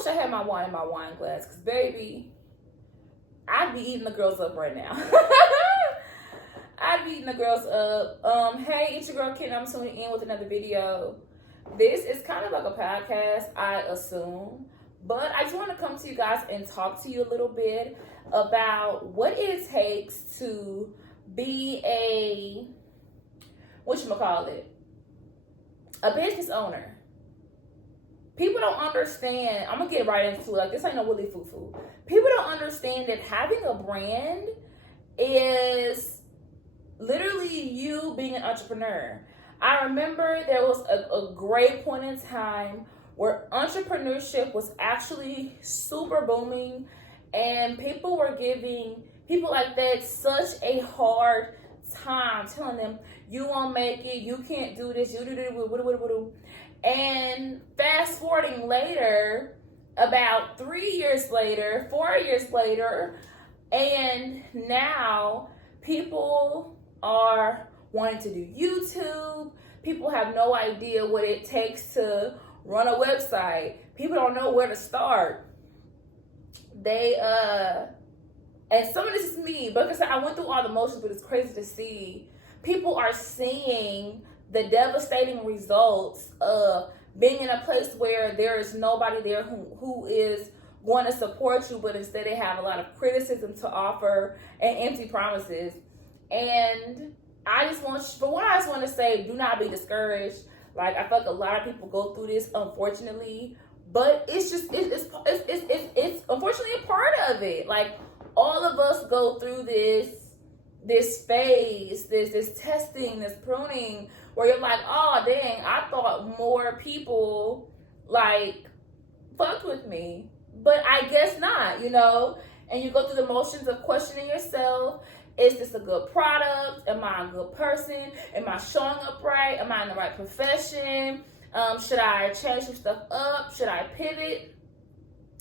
wish I had my wine in my wine glass, because baby, I'd be eating the girls up right now. I'd be eating the girls up. Hey, it's your girl Ken. I'm tuning in with another video. This is kind of like a podcast, I assume, but I just want to come to you guys and talk to you a little bit about what it takes to be a, a business owner. People don't understand. I'm gonna get right into it. Like, this ain't no Willy Foo. People don't understand that having a brand is literally you being an entrepreneur. I remember there was a great point in time where entrepreneurship was actually super booming, and people were giving people like that such a hard time, telling them, you won't make it, you can't do this, you do. And fast forwarding later, about 3 years later, 4 years later, and now people are wanting to do YouTube. People have no idea what it takes to run a website. People don't know where to start. And some of this is me, but because I went through all the motions, but it's crazy to see people are seeing the devastating results of being in a place where there is nobody there who is going to support you, but instead they have a lot of criticism to offer and empty promises. And I just want to say, do not be discouraged. Like, I feel like a lot of people go through this, unfortunately, but it's unfortunately a part of it. Like, all of us go through this phase, this testing, this pruning, where you're like, oh dang, I thought more people like fucked with me, but I guess not, and you go through the motions of questioning yourself. Is this a good product? Am I a good person? Am I showing up right? Am I in the right profession? Should I change some stuff up? Should I pivot?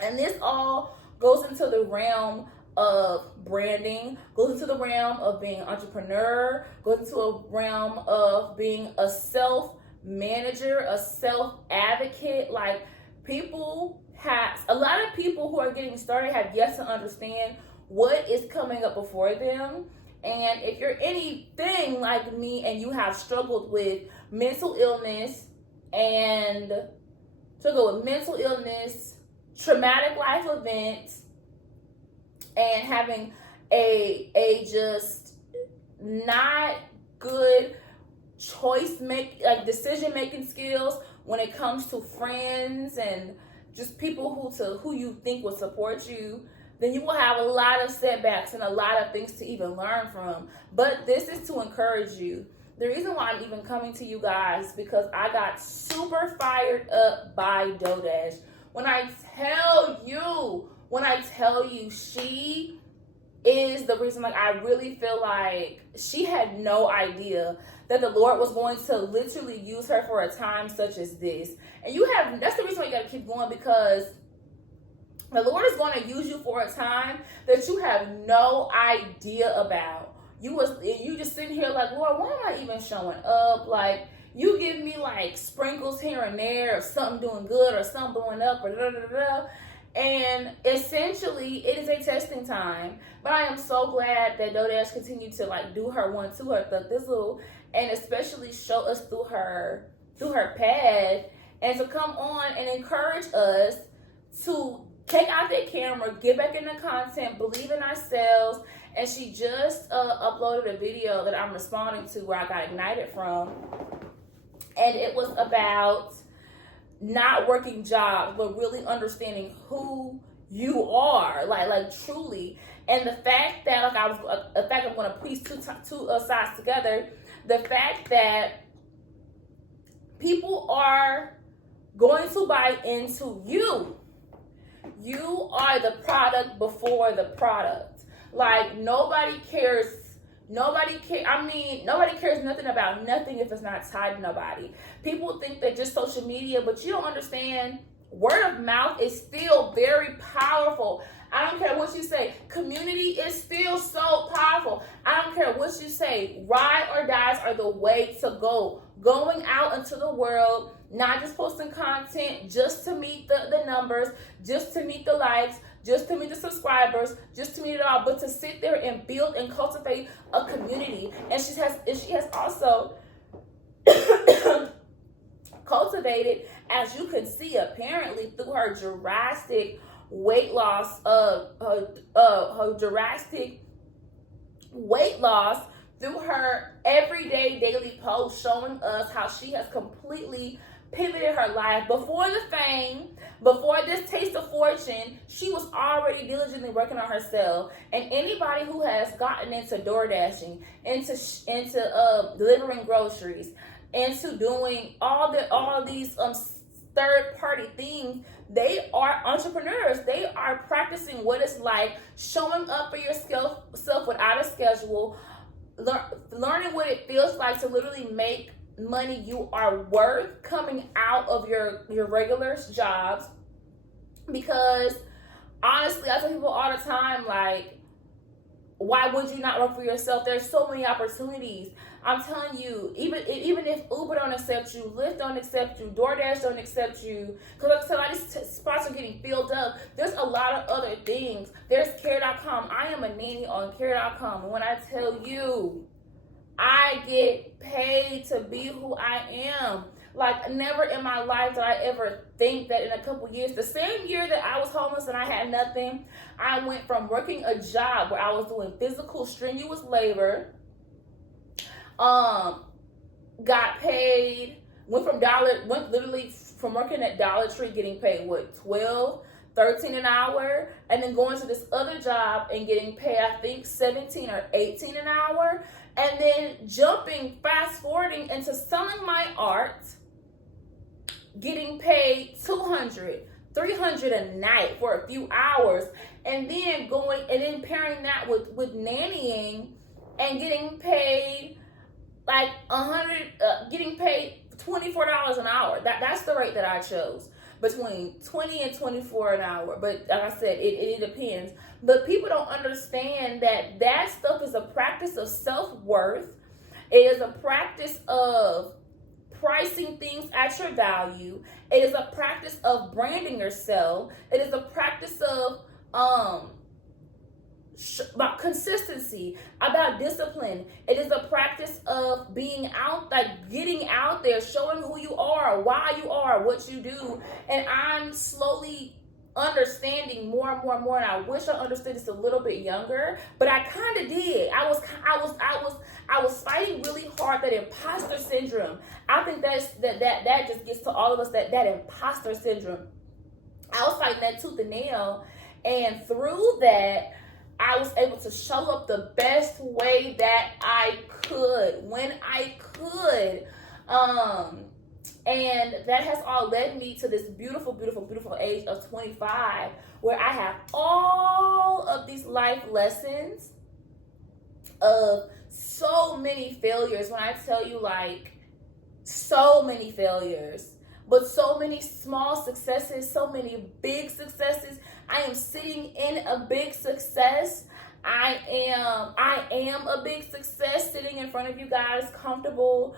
And this all goes into the realm of branding, goes into the realm of being an entrepreneur, goes into a realm of being a self-manager, a self-advocate. Like, a lot of people who are getting started have yet to understand what is coming up before them. And if you're anything like me and you have struggled with mental illness, traumatic life events, and having a just not good decision making skills when it comes to friends and just people who you think will support you, then you will have a lot of setbacks and a lot of things to even learn from. But this is to encourage you. The reason why I'm even coming to you guys, because I got super fired up by DoorDash. When I tell you, she is the reason. Like, I really feel like she had no idea that the Lord was going to literally use her for a time such as this. And that's the reason why you got to keep going, because the Lord is going to use you for a time that you have no idea about. You just sitting here like, Lord, why am I even showing up? Like, you give me like sprinkles here and there of something doing good or something blowing up or da-da-da-da. And essentially, it is a testing time. But I am so glad that DoorDash continued to like do her one to her thizzle, and especially show us through her path, and to come on and encourage us to take out that camera, get back in the content, believe in ourselves. And she just uploaded a video that I'm responding to, where I got ignited from. And it was about not working jobs, but really understanding who you are, like truly. And the fact that I'm going to piece two sides together. The fact that people are going to buy into you. You are the product before the product. Like, nobody cares nothing about nothing if it's not tied to nobody. People think that just social media, but you don't understand, word of mouth is still very powerful. I don't care what you say. Community is still so powerful. I don't care what you say. Ride or dies are the way to go. Going out into the world, not just posting content just to meet the numbers, just to meet the likes, just to meet the subscribers, just to meet it all, but to sit there and build and cultivate a community. And she has also cultivated, as you can see, apparently through her drastic weight loss, her drastic weight loss, through her everyday daily posts, showing us how she has completely pivoted her life. Before the fame, before this taste of fortune, she was already diligently working on herself. And anybody who has gotten into DoorDashing, into delivering groceries, into doing all these third party things, they are entrepreneurs. They are practicing what it's like showing up for yourself without a schedule, learning what it feels like to literally make money you are worth coming out of your regular jobs. Because honestly, I tell people all the time, like, why would you not work for yourself? There's so many opportunities. I'm telling you, even if Uber don't accept you, Lyft don't accept you, DoorDash don't accept you, because like these spots are getting filled up. There's a lot of other things. There's Care.com. I am a nanny on Care.com. And when I tell you, I get paid to be who I am. Like, never in my life did I ever think that in a couple years, the same year that I was homeless and I had nothing, I went from working a job where I was doing physical, strenuous labor, got paid, went literally from working at Dollar Tree getting paid, what, 12, 13 an hour, and then going to this other job and getting paid, I think, 17 or 18 an hour, and then fast forwarding into selling my art, getting paid $200, $300 a night for a few hours, and then pairing that with nannying and getting paid like getting paid $24 an hour. That's the rate that I chose, between $20 and $24 an hour. But like I said, it depends. But people don't understand that stuff is a practice of self-worth. It is a practice of pricing things at your value. It is a practice of branding yourself. It is a practice of about consistency, about discipline. It is a practice of being out, like getting out there, showing who you are, why you are, what you do. And I'm slowly understanding more and more and more, and I wish I understood this a little bit younger, but I kind of did. I was fighting really hard that imposter syndrome. I think that just gets to all of us, that imposter syndrome. I was fighting that tooth and nail, and through that, I was able to show up the best way that I could, when I could. And that has all led me to this beautiful, beautiful, beautiful age of 25, where I have all of these life lessons of so many failures. When I tell you, like, so many failures, but so many small successes, so many big successes. I am sitting in a big success. I am a big success, sitting in front of you guys, comfortable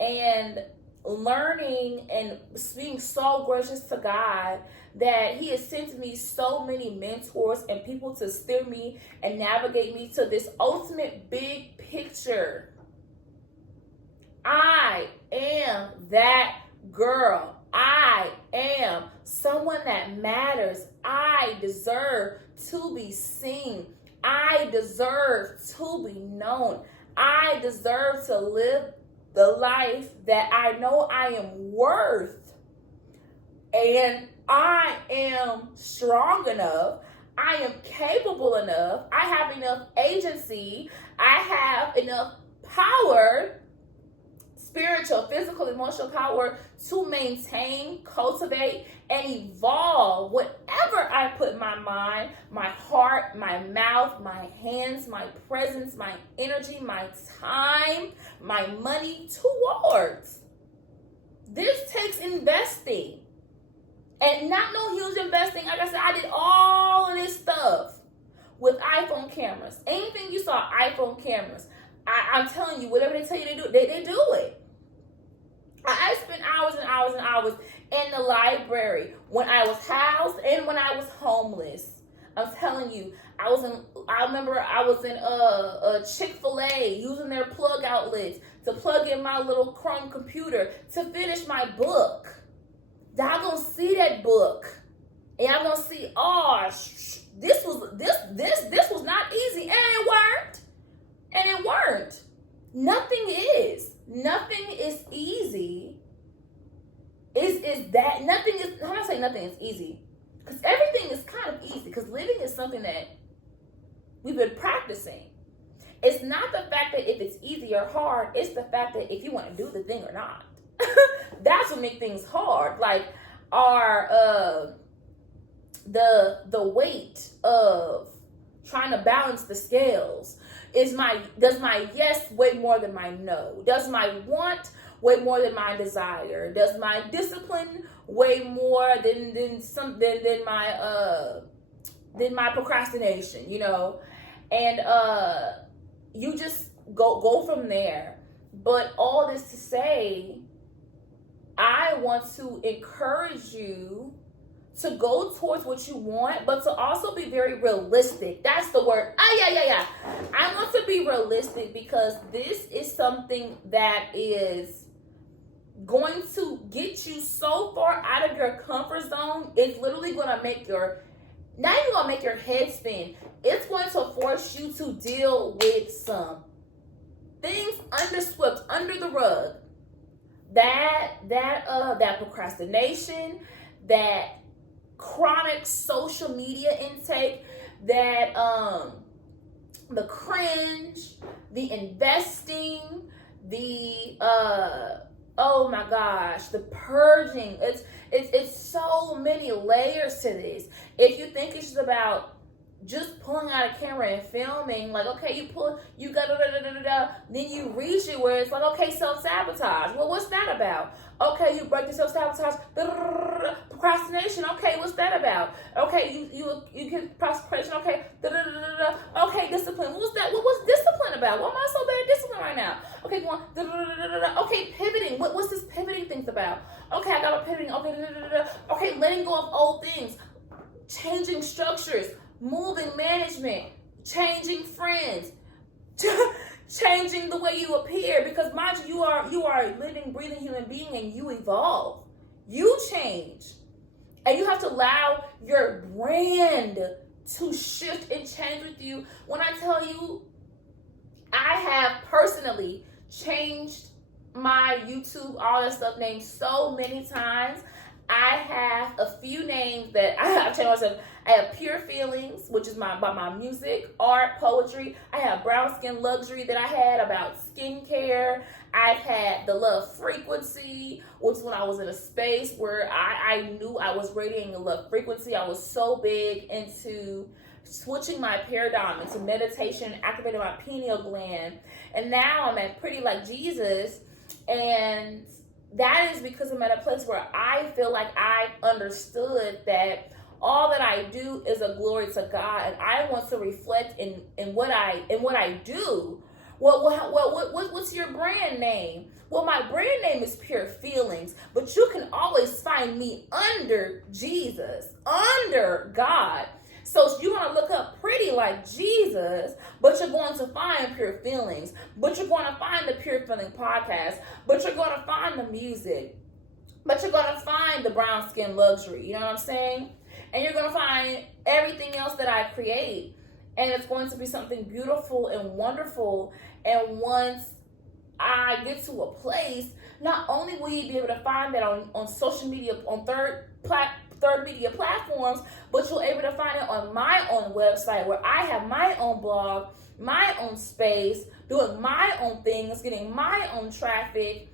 and learning and being so gracious to God that He has sent me so many mentors and people to steer me and navigate me to this ultimate big picture. I am that girl. I am someone that matters. I deserve to be seen. I deserve to be known. I deserve to live the life that I know I am worth. And I am strong enough. I am capable enough. I have enough agency. I have enough power, spiritual, physical, emotional power, to maintain, cultivate, and evolve whatever I put my mind, my heart, my mouth, my hands, my presence, my energy, my time, my money towards. This takes investing. And not no huge investing. Like I said, I did all of this stuff with iPhone cameras. Anything you saw, iPhone cameras. I'm telling you, whatever they tell you to do, they do it. I spent hours and hours and hours in the library when I was housed and when I was homeless. I'm telling you, I remember I was in a Chick-fil-A using their plug outlets to plug in my little Chrome computer to finish my book. Y'all gonna see that book, and y'all gonna see, this was not easy, and it weren't. Nothing is easy. I'm not saying nothing is easy, because everything is kind of easy, because living is something that we've been practicing. It's not the fact that if it's easy or hard, it's the fact that if you want to do the thing or not. That's what makes things hard. Like the weight of trying to balance the scales. Does my yes weigh more than my no? Does my want weigh more than my desire? Does my discipline weigh more than my procrastination? You know, and you just go from there. But all this to say, I want to encourage you to go towards what you want, but to also be very realistic. That's the word. Yeah. I want to be realistic, because this is something that is going to get you so far out of your comfort zone. It's literally going to make not even going to make your head spin. It's going to force you to deal with some things swept under the rug. That procrastination, that chronic social media intake, that the cringe, the investing, the oh my gosh, the purging. It's so many layers to this. If you think it's just about just pulling out a camera and filming, like, okay, you got then you reach it where it's like, okay, self-sabotage. Well, what's that about? Okay, you break the self-sabotage, procrastination. Okay, what's that about? Okay, you get procrastination. Okay, okay, discipline. What's discipline about? Why am I so bad at discipline right now? Okay, go on. Okay, pivoting. What's this pivoting thing about? Okay, I got a pivoting. Okay, letting go of old things, changing structures, moving management, changing friends, changing the way you appear, because mind you, you are a living, breathing human being, and you evolve, you change, and you have to allow your brand to shift and change with you. When I tell you, I have personally changed my YouTube, all that stuff, names so many times. I have a few names that I have changed myself. I have Pure Feelings, which is about my music, art, poetry. I have Brown Skin Luxury that I had about skincare. I've had The Love Frequency, which is when I was in a space where I knew I was radiating the love frequency. I was so big into switching my paradigm into meditation, activating my pineal gland. And now I'm at Pretty Like Jesus, and that is because I'm at a place where I feel like I understood that all that I do is a glory to God, and I want to reflect in what I do. What's your brand name? Well, my brand name is Pure Feelings, but you can always find me under Jesus, under God. So you want to look up Pretty Like Jesus, but you're going to find Pure Feelings, but you're going to find the Pure Feeling podcast, but you're going to find the music, but you're going to find the Brown Skin Luxury. You know what I'm saying? And you're going to find everything else that I create, and it's going to be something beautiful and wonderful. And once I get to a place, not only will you be able to find that on social media, on third media platforms, but you'll be able to find it on my own website, where I have my own blog, my own space, doing my own things, getting my own traffic,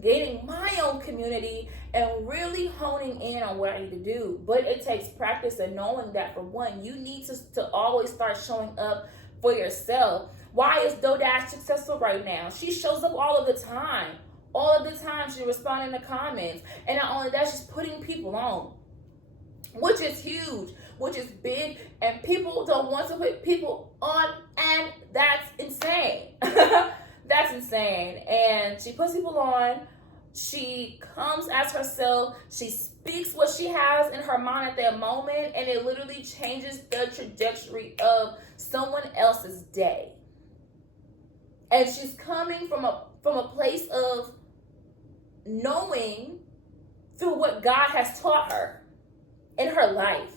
getting my own community, and really honing in on what I need to do. But it takes practice, and knowing that, for one, you need to always start showing up for yourself. Why is DoDash successful right now? She shows up all of the time. All of the time, she's responding to comments. And not only that, she's putting people on, which is huge, which is big, and people don't want to put people on, and that's insane. That's insane. And she puts people on, She comes as herself. She speaks what she has in her mind at that moment, and it literally changes the trajectory of someone else's day. And she's coming from a place of knowing through what God has taught her in her life.